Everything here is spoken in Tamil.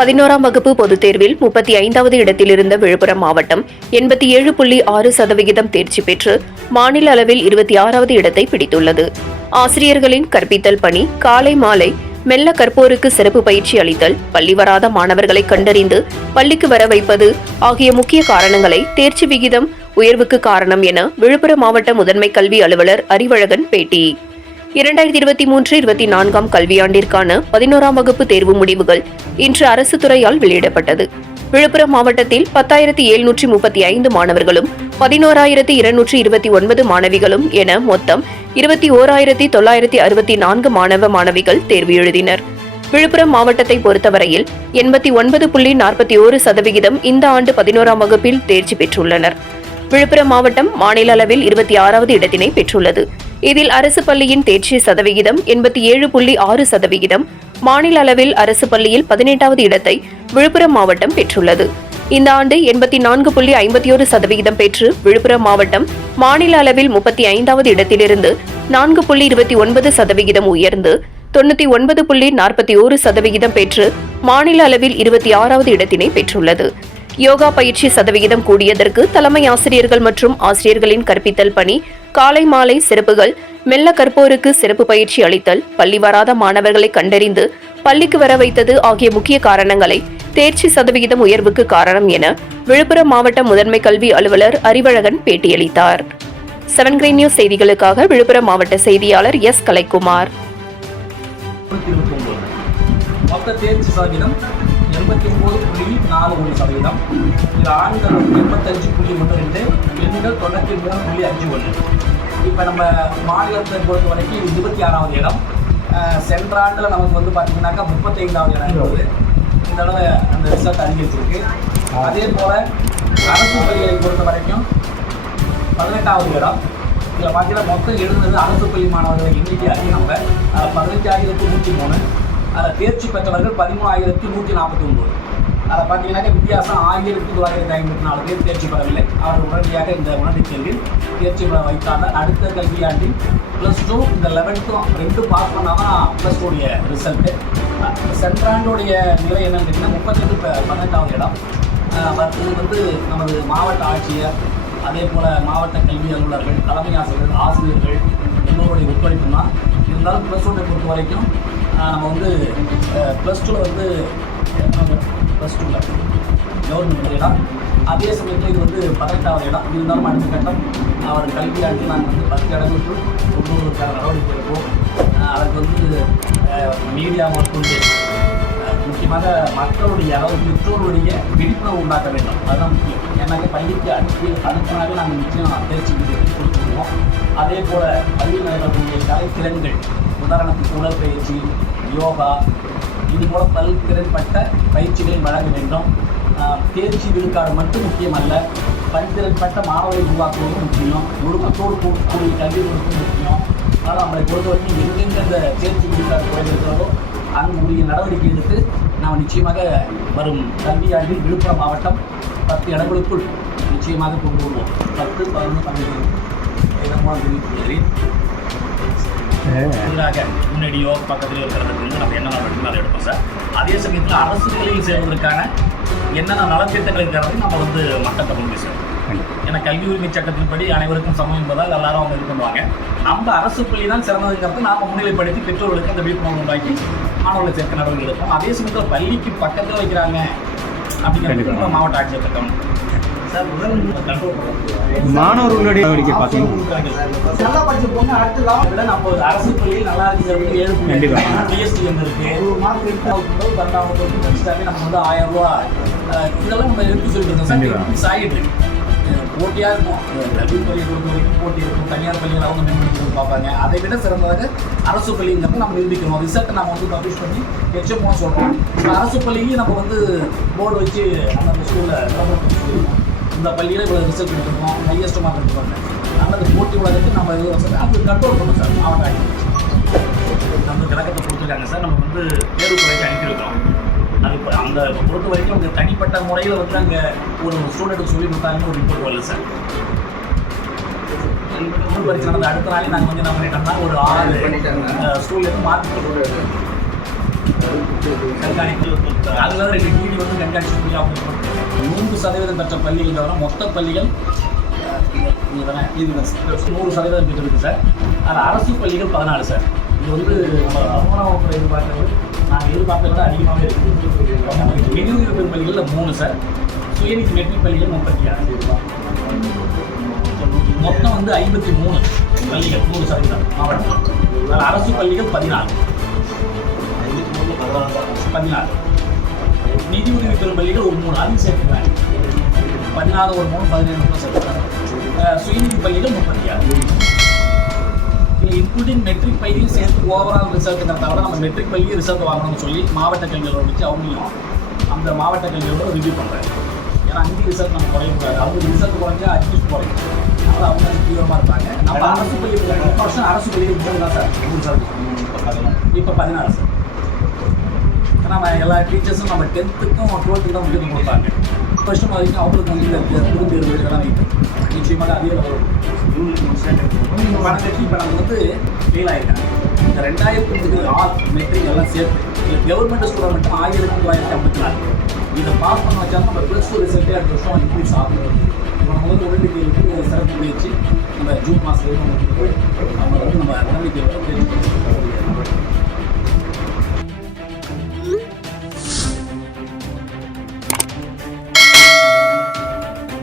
பதினோராம் வகுப்பு பொதுத் தேர்வில் முப்பத்தி ஐந்தாவது இடத்திலிருந்த விழுப்புரம் மாவட்டம் எண்பத்தி ஏழு புள்ளி ஆறு சதவிகிதம் தேர்ச்சி பெற்று மாநில அளவில் இருபத்தி ஆறாவது இடத்தை பிடித்துள்ளது. ஆசிரியர்களின் கற்பித்தல் பணி காலை மாலை மெல்ல கற்போருக்கு சிறப்பு பயிற்சி அளித்தல் பள்ளி வராத மாணவர்களை கண்டறிந்து பள்ளிக்கு வர வைப்பது ஆகிய முக்கிய காரணங்களை தேர்ச்சி விகிதம் உயர்வுக்கு காரணம் என விழுப்புரம் மாவட்ட முதன்மை கல்வி அலுவலர் அறிவழகன் பேட்டி. இரண்டாயிரத்தி இருபத்தி மூன்று இருபத்தி நான்காம் கல்வியாண்டிற்கான பதினோராம் வகுப்பு தேர்வு முடிவுகள் இன்று அரசு துறையால் வெளியிடப்பட்டது. விழுப்புரம் மாவட்டத்தில் பத்தாயிரத்தி எழுநூற்றி முப்பத்தி ஐந்து மாணவர்களும் பதினோராயிரத்தி இருநூற்றி இருபத்தி ஒன்பது மாணவிகளும் என மொத்தம் இருபத்தி ஓராயிரத்தி தொள்ளாயிரத்தி அறுபத்தி நான்கு மாணவ மாணவிகள் தேர்வு எழுதினர். விழுப்புரம் மாவட்டத்தை பொறுத்தவரையில் எண்பத்தி ஒன்பது புள்ளி நாற்பத்தி ஓரு சதவிகிதம் இந்த ஆண்டு பதினோராம் வகுப்பில் தேர்ச்சி பெற்றுள்ளனர். விழுப்புரம் மாவட்டம் மாநில அளவில் இருபத்தி ஆறாவது இடத்தினை பெற்றுள்ளது. இதில் அரசு பள்ளியின் தேர்ச்சி சதவிகிதம் எண்பத்தி ஏழு புள்ளி ஆறு சதவிகிதம். மாநில அளவில் அரசு பள்ளியில் பதினெட்டாவது இடத்தை விழுப்புரம் மாவட்டம் பெற்றுள்ளது. இந்த ஆண்டு எண்பத்தி நான்கு புள்ளி ஐம்பத்தி ஒரு சதவிகிதம் பெற்று விழுப்புரம் மாவட்டம் மாநில அளவில் முப்பத்தி ஐந்தாவது இடத்திலிருந்து நான்கு புள்ளி இருபத்தி ஒன்பது சதவிகிதம் உயர்ந்து தொண்ணூத்தி ஒன்பது புள்ளி நாற்பத்தி ஒரு சதவிகிதம் பெற்று மாநில அளவில் இருபத்தி ஆறாவது இடத்தினை பெற்றுள்ளது. யோகா பயிற்சி சதவிகிதம் கூடியதற்கு தலைமை ஆசிரியர்கள் மற்றும் ஆசிரியர்களின் கற்பித்தல் பணி காலை மாலை சிறப்புகள் மெல்ல கற்போருக்கு சிறப்பு பயிற்சி அளித்தல் பள்ளி வராத மாணவர்களை கண்டறிந்து பள்ளிக்கு வர வைத்தது ஆகிய முக்கிய காரணங்களை தேர்ச்சி சதவிகிதம் உயர்வுக்கு காரணம் என விழுப்புரம் மாவட்ட முதன்மை கல்வி அலுவலர் அறிவழகன் பேட்டியளித்தார். செவன் கிரீன் நியூஸ் செய்திகளுக்காக விழுப்புரம் மாவட்ட செய்தியாளர் எஸ். கலைக்குமார். தேர்ச்சி எண்பத்தி ஒம்பது புள்ளி நாலு ஒன்று சதவீதம். இதில் ஆண்கள் எண்பத்தஞ்சு புள்ளி ஒன்று ரெண்டு பெண்கள் தொண்ணூற்றி மூணு புள்ளி அஞ்சு ஒன்று. இப்போ நம்ம மாநிலத்தை பொறுத்த வரைக்கும் இது இருபத்தி ஆறாவது இடம். சென்ற ஆண்டில் நமக்கு வந்து பார்த்தீங்கன்னாக்கா முப்பத்தைந்தாவது இடம் இருந்தது. இந்த தடவை அந்த ரிசல்ட் அதிகரிச்சிருக்கு. அதே போல் அரசு பள்ளிகளை பொறுத்த வரைக்கும் பதினெட்டாவது இடம். இதில் பார்த்தீங்கன்னா மொத்தம் எழுந்தது அரசு பள்ளி மாணவர்கள் எண்ணிக்கை அதிகம். நம்ம நூற்றி மூணு. அதில் தேர்ச்சி பெற்றவர்கள் பதிமூணாயிரத்தி நூற்றி நாற்பத்தி ஒம்பது அதை பார்த்தீங்கன்னாக்க வித்தியாசம் ஆயிரத்தி தொள்ளாயிரத்தி ஐம்பத்தி நாலு பேர் தேர்ச்சி பெறவில்லை. அவர்கள் உடனடியாக இந்த உடனடி தேர்வில் தேர்ச்சி பெற வைத்தாங்க. அடுத்த கல்வியாண்டில் ப்ளஸ் டூ இந்த லெவன்த்தும் ரெண்டும் பாஸ் பண்ணால் தான் ப்ளஸ் டூடைய ரிசல்ட்டு சென்ற ஆண்டுடைய நிலை என்னன்னு கேட்டிங்கன்னா முப்பத்தெட்டு பதினெட்டாவது இடம். இது வந்து நமது மாவட்ட ஆட்சியர் அதே போல் மாவட்ட கல்வி அலுவலர்கள் தலைமை ஆசிரியர்கள் ஆசிரியர்கள் எல்லோருடைய ஒத்துழைப்பு தான் இருந்தாலும் ப்ளஸ் ஒன்றை பொறுத்த வரைக்கும் நம்ம வந்து ப்ளஸ் டூவில் வந்து ப்ளஸ் டூவில் கவர்மெண்ட் இடம் அதே சமயத்தில் இது வந்து பதினெட்டாவது இடம் இருந்தாலும் அடுத்த கட்டம் அவர் கல்வியாண்டில் நாங்கள் வந்து பத்து இடங்களுக்குள் கொண்டு வருவதற்கான நடவடிக்கை எடுப்போம். அதற்கு வந்து மீடியா மட்டும் முக்கியமாக மக்களுடைய அதாவது பெற்றோருடைய விழிப்புணர்வு உண்டாக்க வேண்டும். அதுதான் முக்கியம். ஏன்னாக்க பள்ளிக்கு அடுத்து அனுப்பினாலே நாங்கள் நிச்சயம் தேர்ச்சி கொடுத்துருவோம் அதே போல் பள்ளி நடக்கக்கூடிய கலைத்திறன்கள் உதாரணத்துக்கு உடற்பயிற்சி யோகா இது போல பல்திறன்பட்ட பயிற்சிகளை வழங்க வேண்டும். தேர்ச்சி விழுக்காடு மட்டும் முக்கியமல்ல பல்திறன்பட்ட மாணவரை உருவாக்குவதும் முக்கியம். ஒழுக்கத்தோடு கூடிய கல்வி கொடுக்கும் முக்கியம். அதனால் நம்மளை பொறுத்தவரைக்கும் எங்கெங்க இந்த தேர்ச்சி விழுக்காடு குறைந்திருக்கிறதோ அங்கு உரிய நடவடிக்கை எடுத்து நாம் நிச்சயமாக வரும் கல்வியாண்டில் விழுப்புரம் மாவட்டம் பத்து இடங்களுக்குள் நிச்சயமாக கொண்டு வருவோம். பத்து பதினொன்று பன்னெண்டு இதன் மூலம் தெரிவித்துள்ளேன் புதிதாக முன்னாடியோ பக்கத்திலோ இருக்கிறதுக்கு வந்து நம்ம என்ன நடவடிக்கை அதை எடுப்போம் சார். அதே சமயத்தில் அரசு வேலையில் சேர்வதற்கான என்னென்ன நலத்திட்டங்கள் இருக்கிறதையும் நம்ம வந்து மக்கள்கிட்ட கொண்டு போய் சேர்க்கணும் ஏன்னா கல்வி உரிமை சட்டத்தின்படி அனைவருக்கும் சமம் என்பதால் எல்லாரும் அவங்க இது பண்ணுவாங்க. நம்ம அரசு பள்ளி தான் சிறந்ததுங்கிறது நாம முன்னிலைப்படுத்தி பெற்றோர்களுக்கு அந்த விழிப்புணர்வு உண்டாக்கி மாணவர்களை சேர்க்க நடவடிக்கை எடுப்போம். அதே சமயத்தில் பள்ளிக்கு பக்கத்தில் வைக்கிறாங்க அப்படிங்கிறது மாவட்ட ஆட்சியர் திட்டம் மாணவர்களுடைய நடவடிக்கை பார்த்தீங்கன்னா நல்லா படிச்ச பொண்ணு அடுத்த லாபம் விட நம்ம அரசு பள்ளியில் நல்லா இருக்கு ஒரு மார்க் எடுத்து பன்னெண்டாவது வகுப்பு படிச்சிட்டாலே நம்ம வந்து ஆயிரம் ரூபா இதெல்லாம் நம்ம எடுத்து சொல்லிட்டு இருக்கோம் சார் கண்டிப்பா. இன்க்ரீஸ் ஆகிட்டு இருக்கு அஹ், போட்டியா இருக்கும். கல்வி பள்ளியை பொறுத்த வரைக்கும் போட்டி இருக்கும். தனியார் பள்ளிகள் அவங்க மேம்படுத்தி பார்ப்பாங்க. அதை விட சிறந்ததாக அரசு பள்ளிங்கிறத நம்ம நிரூபிக்கணும் ரிசல்ட்டை நம்ம வந்து பப்ளிஷ் பண்ணி ஹெச்எம்ஓ சொல்கிறோம் அரசு பள்ளியிலையும் நம்ம வந்து போர்டு வச்சு அந்த ஸ்கூலில் இந்த பள்ளியில் இவ்வளோ ரிசல்ட் எடுத்துருக்கோம் ஹையஸ்ட் மார்க் எடுத்துருக்கோங்க. அதனால் அந்த போட்டி உலகத்துக்கு நம்ம இது வசதி அது கண்ட்ரோல் பண்ணணும் சார் மாவட்ட ஆட்சி நம்ம விளக்கத்தை கொடுத்துருக்காங்க சார் நம்ம வந்து தேர்வு துறைக்கு அனுப்பியிருக்கோம். அது இப்போ அந்த பொறுத்த வரைக்கும் அவங்க தனிப்பட்ட முறையில் வந்து அங்கே ஒரு ஸ்டூடெண்ட்டுக்கு சொல்லி கொடுத்தாங்கன்னு ஒரு ரிப்போர்ட் வரல சார். பரீட்சை நடந்த அடுத்த நாளே நாங்கள் வந்து என்ன பண்ணிட்டோம்னா ஒரு ஆறு ஸ்கூல்லேருந்து மார்க் கண்காணிப்பு ரெண்டு டிடி வந்து கண்காணிச்சு முடியாமல் நூறு சதவீதம் பெற்ற பள்ளிகள் தவிர மொத்த பள்ளிகள் இதுதான் இது நூறு சதவீதம் பெற்றிருக்கு சார். அதில் அரசு பள்ளிகள் பதினாலு சார். இது வந்து நம்ம பதினோராம் வகுப்பில் எதிர்பார்க்கறது நாங்கள் எதிர்பார்க்கறத அதிகமாகவே இருக்குது. மிகுதி பெண் பள்ளிகளில் மூணு சார். சுயநிதி மெட்ரிக் பள்ளிகள் முப்பத்தி ஆறு. மொத்தம் வந்து ஐம்பத்தி மூணு பள்ளிகள் நூறு சதவீதம். மாவட்டம் அரசு பள்ளிகள் பதினாலு. பதினாலு நிதி உதவி பெறும் பள்ளிகள் ஒரு மூணு. அதையும் சேர்த்துக்கிறாங்க பதினாறு ஒரு மூணு பதினேழு கூட சேர்த்துக்கிறாங்க சுயநிதி பள்ளிகள் முப்பத்தி ஆறு இல்லை இன்க்ளூடிங் மெட்ரிக் பள்ளியும் சேர்த்து ஓவரால் ரிசல்ட்டுங்கிறத விட நம்ம மெட்ரிக் பள்ளியும் ரிசல்ட் வாங்கணும்னு சொல்லி மாவட்ட கல்வியோட வச்சு அவங்களையும் அந்த மாவட்ட கல்வியோட ரிவ்யூ பண்ணுறாங்க ஏன்னா அஞ்சு ரிசல்ட் நம்ம குறையக்கூடாது அவங்க ரிசல்ட் குறைஞ்சா அஞ்சு குறையும். அதனால் அவங்க தீவிரமாக இருப்பாங்க நம்ம அரசு பள்ளி அரசு பள்ளிகள் மூணு தான் சார். மூணு இப்போ பதினாறு எல்லா டீச்சர்ஸும் நம்ம டென்த்துக்கும் டுவெல்த்துக்கு தான் முக்கியத்துவம் கொடுத்தாங்க ஃபர்ஸ்ட் வரைக்கும் அவங்களுக்கு வந்து இந்த குறுந்தேர்வு இதெல்லாம் வைக்கும் நிச்சயமாக அதே வரும். பணம் கட்டி இப்போ நம்ம வந்து ஃபெயில் ஆயிருக்காங்க இந்த ரெண்டாயிரத்தி இருபது ஆறு மெட்ரிக் எல்லாம் சேர்த்து கவர்மெண்ட் ஸ்கூலில் மட்டும் ஆயிரத்தி தொள்ளாயிரத்தி ஐம்பத்தி நாலு. இதை பாஸ் பண்ண வச்சா நம்ம ப்ளஸ் டூ ரிசல்ட்டே அடுத்த வருஷம் இன்க்ரீஸ் ஆகும் இப்போ நம்ம வந்து உடல் சிறப்பு முயற்சி. நம்ம ஜூன் மாதத்துல நம்ம வந்து நம்ம நடவடிக்கை வந்து தெரிவிக்கிறோம்